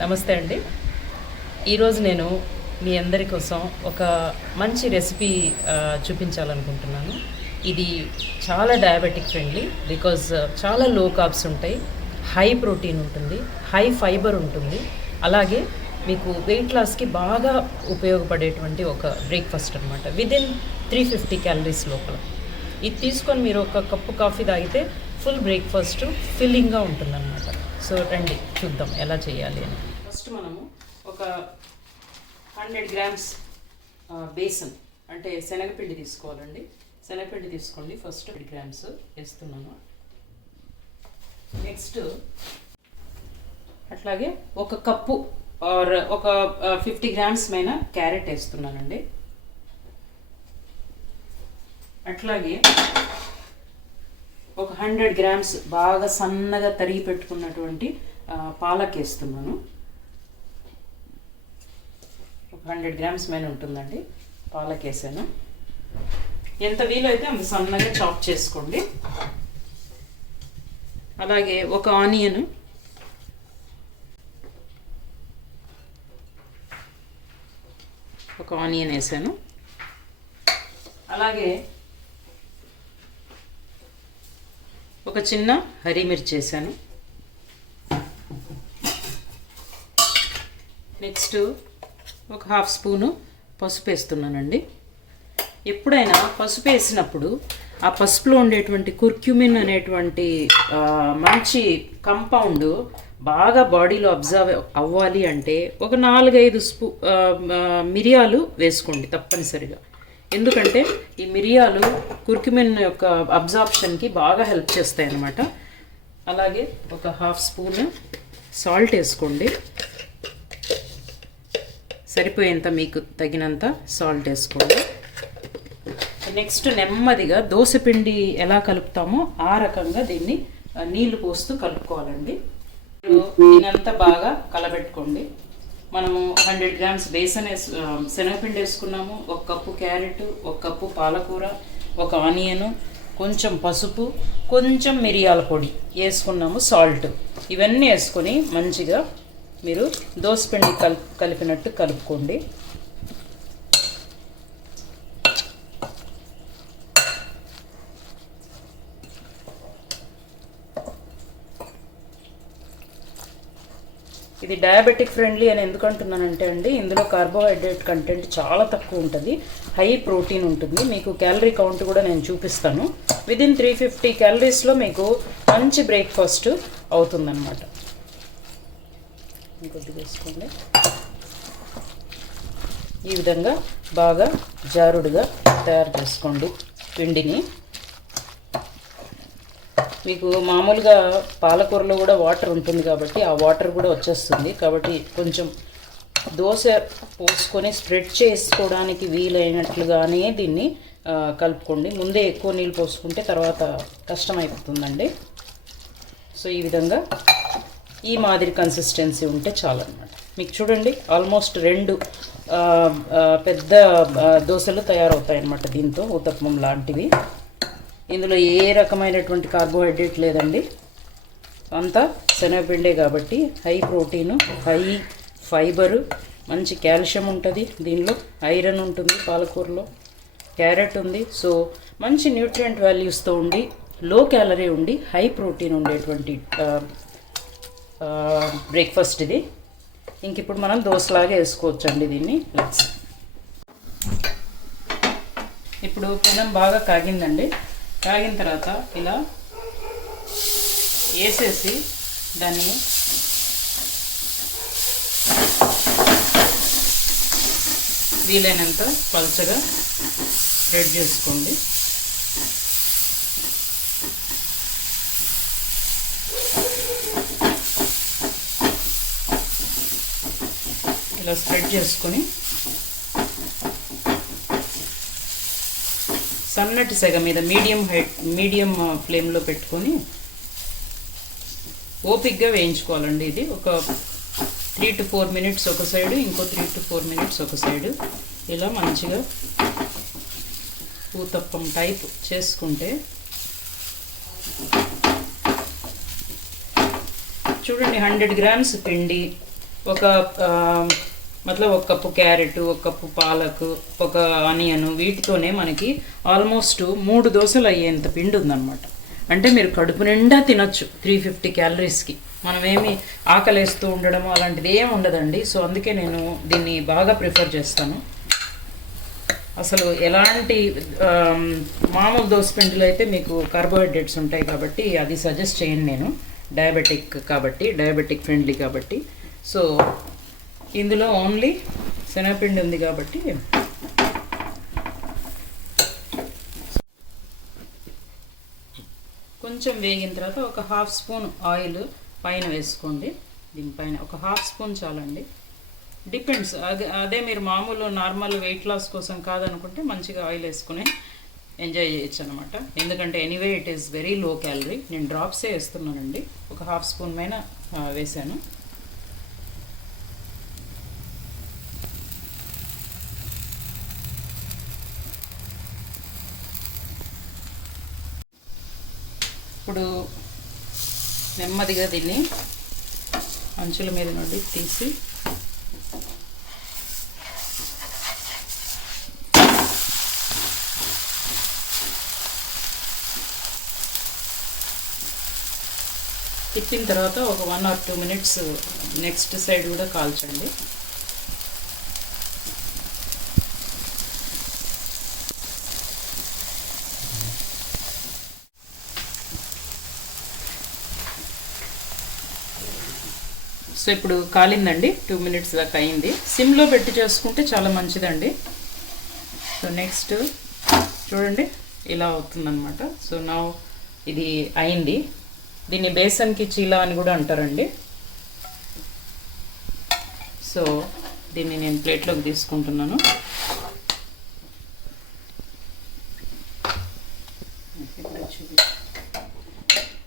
నమస్తే అండి. ఈరోజు నేను మీ అందరి కోసం ఒక మంచి రెసిపీ చూపించాలనుకుంటున్నాను. ఇది చాలా డయాబెటిక్ ఫ్రెండ్లీ బికాజ్ చాలా లో కార్బ్స్ ఉంటాయి, హై ప్రోటీన్ ఉంటుంది, హై ఫైబర్ ఉంటుంది. అలాగే మీకు వెయిట్ లాస్కి బాగా ఉపయోగపడేటువంటి ఒక బ్రేక్ఫాస్ట్ అనమాట. విదిన్ 350 క్యాలరీస్ లోపల ఇది తీసుకొని మీరు ఒక కప్పు కాఫీ తాగితే ఫుల్ బ్రేక్ఫాస్ట్ ఫిల్లింగ్గా ఉంటుందన్నమాట. సో రండి చూద్దాం ఎలా చేయాలి అని. ఫస్ట్ మనము ఒక 100 గ్రామ్స్ బేసన్ అంటే శనగపిండి తీసుకోవాలండి. శనగపిండి తీసుకోండి. ఫస్ట్ 100 గ్రామ్స్ వేస్తున్నాను. నెక్స్ట్ అట్లాగే ఒక కప్పు ఆర్ ఒక 50 గ్రామ్స్ పైన క్యారెట్ వేస్తున్నానండి. అట్లాగే ఒక 100 గ్రామ్స్ బాగా సన్నగా తరిగి పెట్టుకున్నటువంటి పాలక్ వేస్తున్నాను. ఒక 100 గ్రామ్స్ పైన ఉంటుందండి పాలక్ వేసాను. ఎంత వీలైతే అంత సన్నగా చాప్ చేసుకోండి. అలాగే ఒక ఆనియన్, వేసాను. అలాగే ఒక చిన్న హరీ మిర్చి వేసాను. నెక్స్ట్ ఒక హాఫ్ స్పూను పసుపు వేస్తున్నానండి. ఎప్పుడైనా పసుపు వేసినప్పుడు ఆ పసుపులో ఉండేటువంటి కుర్క్యుమిన్ అనేటువంటి మంచి కంపౌండ్ బాగా బాడీలో అబ్జర్వ్ అవ్వాలి అంటే ఒక 4-5 మిరియాలు వేసుకోండి తప్పనిసరిగా. ఎందుకంటే ఈ మిరియాలు కుర్క్యుమిన్ యొక్క అబ్జార్ప్షన్కి బాగా హెల్ప్ చేస్తాయి అన్నమాట. అలాగే ఒక హాఫ్ స్పూన్ సాల్ట్ వేసుకోండి. సరిపోయేంత మీకు తగినంత సాల్ట్ వేసుకోండి. నెక్స్ట్ నెమ్మదిగా దోసపిండి ఎలా కలుపుతామో ఆ రకంగా దీన్ని నీళ్లు పోస్తూ కలుపుకోవాలండి. దీనంతా బాగా కలబెట్టుకోండి. మనము 100 గ్రామ్స్ బేసన్ శనగపిండి వేసుకున్నాము, 1 కప్పు క్యారెట్, 1 కప్పు పాలకూర, ఒక ఆనియను, కొంచెం పసుపు, కొంచెం మిరియాల పొడి వేసుకున్నాము, సాల్ట్. ఇవన్నీ వేసుకొని మంచిగా మీరు దోసపిండి కలిపినట్టు కలుపుకోండి. ఇది డయాబెటిక్ ఫ్రెండ్లీ అని ఎందుకు అంటున్నానంటే అండి, ఇందులో కార్బోహైడ్రేట్ కంటెంట్ చాలా తక్కువ ఉంటుంది, హై ప్రోటీన్ ఉంటుంది. మీకు క్యాలరీ కౌంట్ కూడా నేను చూపిస్తాను. విదిన్ 350 క్యాలరీస్లో మీకు మంచి బ్రేక్ఫాస్ట్ అవుతుందన్నమాట. ఇంకొద్ది వేసుకోండి. ఈ విధంగా బాగా జారుడుగా తయారు చేసుకోండి పిండిని. మీకు మామూలుగా పాలకూరలో కూడా వాటర్ ఉంటుంది కాబట్టి ఆ వాటర్ కూడా వచ్చేస్తుంది. కాబట్టి కొంచెం దోశ పోసుకొని స్ప్రెడ్ చేసుకోవడానికి వీలైనట్లుగానే దీన్ని కలుపుకోండి. ముందే ఎక్కువ నీళ్ళు పోసుకుంటే తర్వాత కష్టమైపోతుందండి. సో ఈ విధంగా ఈ మాదిరి కన్సిస్టెన్సీ ఉంటే చాలన్నమాట. మీకు చూడండి ఆల్మోస్ట్ 2 పెద్ద దోశలు తయారవుతాయన్నమాట దీంతో, ఉత్తప్పం లాంటివి. ఇందులో ఏ రకమైనటువంటి కార్బోహైడ్రేట్ లేదండి, అంతా శనగపిండే కాబట్టి హై ప్రోటీను, హై ఫైబరు, మంచి కాల్షియం ఉంటుంది దీనిలో, ఐరన్ ఉంటుంది పాలకూరలో, క్యారెట్ ఉంది. సో మంచి న్యూట్రియంట్ వాల్యూస్తో ఉండి, లో క్యాలరీ ఉండి, హై ప్రోటీన్ ఉండేటువంటి బ్రేక్ఫాస్ట్ ఇది. ఇంక ఇప్పుడు మనం దోశలాగే వేసుకోవచ్చండి దీన్ని. ఇప్పుడు పెనం బాగా కాగిందండి. కాగిన తర్వాత ఇలా వేసేసి దాన్ని వీలైనంత పలుచగా స్ప్రెడ్ చేసుకోండి. ఇలా స్ప్రెడ్ చేసుకొని సన్నటి సెగ మీద మీడియం ఫ్లేమ్లో పెట్టుకొని ఓపిక్గా వేయించుకోవాలండి. ఇది ఒక 3 to 4 మినిట్స్ ఒక సైడు, ఇంకో 3 to 4 మినిట్స్ ఒక సైడు. ఇలా మంచిగా ఊతప్పం టైప్ చేసుకుంటే చూడండి 100 గ్రామ్స్ పిండి, ఒక మతలబ్ ఒక కప్పు క్యారెట్, ఒక కప్పు పాలకు, ఒక ఆనియన్, వీటితోనే మనకి ఆల్మోస్ట్ 3 దోశలు అయ్యేంత పిండి ఉందన్నమాట. అంటే మీరు కడుపు నిండా తినొచ్చు 350 క్యాలరీస్కి. మనమేమి ఆకలేస్తూ ఉండడం అలాంటిది ఏమి ఉండదండి. సో అందుకే నేను దీన్ని బాగా ప్రిఫర్ చేస్తాను. అసలు ఎలాంటి మామూలు దోశ పిండిలో అయితే మీకు కార్బోహైడ్రేట్స్ ఉంటాయి కాబట్టి అది సజెస్ట్ చేయను నేను, డయాబెటిక్ ఫ్రెండ్లీ కాబట్టి. సో ఇందులో ఓన్లీ శనగపిండి ఉంది కాబట్టి కొంచెం వేగిన తర్వాత ఒక 1/2 స్పూన్ ఆయిల్ పైన వేసుకోండి. దీనిపైన ఒక 1/2 స్పూన్ చాలండి. డిపెండ్స్, అదే మీరు మామూలు నార్మల్ వెయిట్ లాస్ కోసం కాదనుకుంటే మంచిగా ఆయిల్ వేసుకుని ఎంజాయ్ చేయొచ్చు అనమాట. ఎందుకంటే anyway it is very low calorie. నేను డ్రాప్సే వేస్తున్నానండి, ఒక 1/2 స్పూన్ పైన వేసాను. ఇప్పుడు నెమ్మదిగా దీన్ని అంచుల మీద నుండి తీసి తిప్పిన తర్వాత ఒక 1 or 2 minutes నెక్స్ట్ సైడ్ కూడా కాల్చండి. సో ఇప్పుడు కాలిందండి, 2 minutes దాకా అయింది. సిమ్లో పెట్టి చేసుకుంటే చాలా మంచిదండి. సో నెక్స్ట్ చూడండి ఇలా అవుతుందన్నమాట. సో నా ఇది అయింది. దీన్ని బేసన్కి చీలా అని కూడా అంటారండి. సో దీన్ని నేను ప్లేట్లోకి తీసుకుంటున్నాను.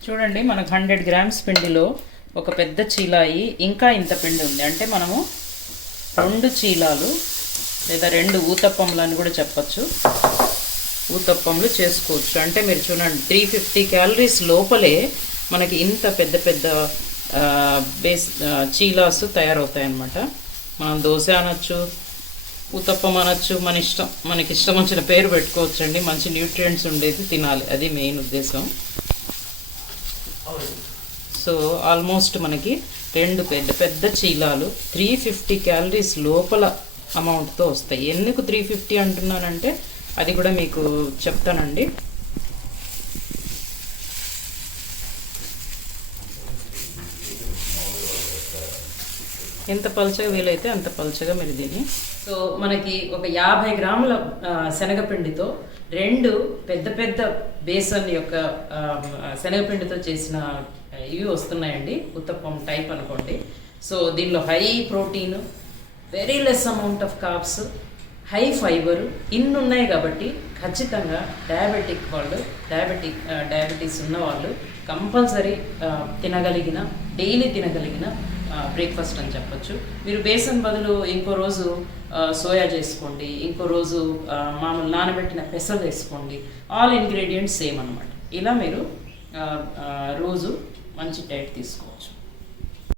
చూడండి మనకు 100 grams పిండిలో ఒక పెద్ద చీలాయి ఇంకా ఇంత పిండి ఉంది. అంటే మనము 2 చీలాలు లేదా 2 ఊతప్పంలు అని కూడా చెప్పచ్చు, ఊతప్పంలు చేసుకోవచ్చు. అంటే మీరు చూడండి 350 క్యాలరీస్ లోపలే మనకి ఇంత పెద్ద పెద్ద చీలాస్ తయారవుతాయి అన్నమాట. మనం దోశ అనొచ్చు, ఊతప్పం అనొచ్చు, మన ఇష్టం, మనకి ఇష్టం వచ్చిన పేరు పెట్టుకోవచ్చండి. మంచి న్యూట్రియంట్స్ ఉండేది తినాలి, అది మెయిన్ ఉద్దేశం. సో ఆల్మోస్ట్ మనకి 2 పెద్ద పెద్ద చీలాలు 350 క్యాలరీస్ లోపల అమౌంట్తో వస్తాయి. ఎందుకు 350 అంటున్నానంటే అది కూడా మీకు చెప్తానండి. ఎంత పల్చగా వీలైతే అంత పల్చగా మీరు దీన్ని. సో మనకి ఒక 50 గ్రాముల శనగపిండితో 2 పెద్ద పెద్ద బేసన్ యొక్క శనగపిండితో చేసిన ఇవి వస్తున్నాయండి, ఉత్తప్పం టైప్ అనుకోండి. సో దీనిలో high protein, very less amount of carbs, high fibre ఇన్ని ఉన్నాయి కాబట్టి ఖచ్చితంగా డయాబెటీస్ ఉన్నవాళ్ళు కంపల్సరీ తినగలిగిన, డైలీ తినగలిగిన బ్రేక్ఫాస్ట్ అని చెప్పొచ్చు. మీరు బేసన్ బదులు ఇంకో రోజు సోయా చేసుకోండి, ఇంకో రోజు మామూలు నానబెట్టిన పెసలు వేసుకోండి. ఆల్ ఇంగ్రీడియంట్స్ సేమ్ అనమాట. ఇలా మీరు రోజు మంచి డైట్ తీసుకోవాలి.